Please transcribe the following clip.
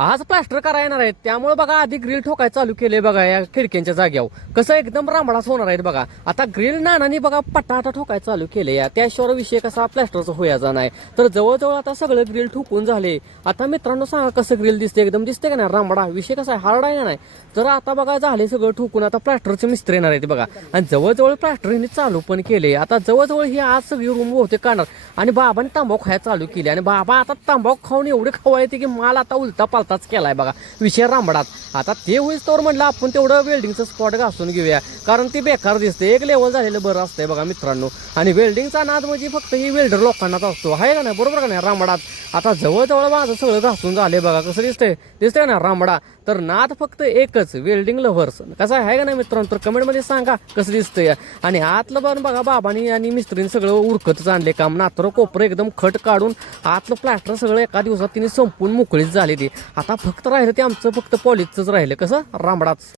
आज प्लास्टर करायला येणार आहेत त्यामुळे बघा आधी ग्रिल ठोकाय चालू केले बघा या खिडक्यांच्या जाग्यावर कसं एकदम रांबडाच होणार आहेत बघा. आता ग्रिल नानानी बघा पटाटा ठोकाय चालू केले या त्याशिवाय विषय कसा प्लास्टरचा होयाचा नाही. तर जवळजवळ आता सगळं ग्रिल ठोकून झाले. आता मित्रांनो सांगा कसं ग्रिल दिसते एकदम दिसते का नाही रांबडा विषय कसा आहे हार्ड आहे का नाही. तर आता बघा झाले सगळं ठोकून आता प्लास्टरचे मिस्त्री येणार आहेत बघा आणि जवळजवळ प्लास्टर यांनी चालू पण केले. आता जवळजवळ ही आज सगळी रूम होते काढणार आणि बाबांनी तांबाखू खायला चालू केली आणि बाबा आता तांबाखू खाऊन एवढे खवळते की माल आता उलटा पालताच केलाय बघा विषय रांबडात. आता ते होईस तर म्हणलं आपण तेवढं वेल्डिंगचं स्पॉट घासून घेऊया कारण ते बेकार दिसते. एक लेवल झालेलं बरं असतंय बघा मित्रांनो. आणि वेल्डिंगचा नाद म्हणजे फक्त ही वेल्डर लोकांनाच असतो आहे का नाही बरोबर का नाही रांबडात. आता जवळजवळ माझं सगळं घासून झाले बघा कसं दिसतंय ना रांबडा. तर नाद फक्त एकच वेल्डिंग लव्हर्स कसं आहे का नाही मित्रांनो. तर कमेंटमध्ये सांगा कसं दिसतंय. आणि आतलं पण बघा बाबांनी आणि मिस्त्रीने सगळं उरकतच आणले काम नात्र कोपरं एकदम खट काढून आतलं प्लास्टर सगळं एका दिवसात तिने संपून मोकळीच झाली ती. आता फक्त राहिलं ते आमचं फक्त पॉलिशचंच राहिलं कसं रांबडाच.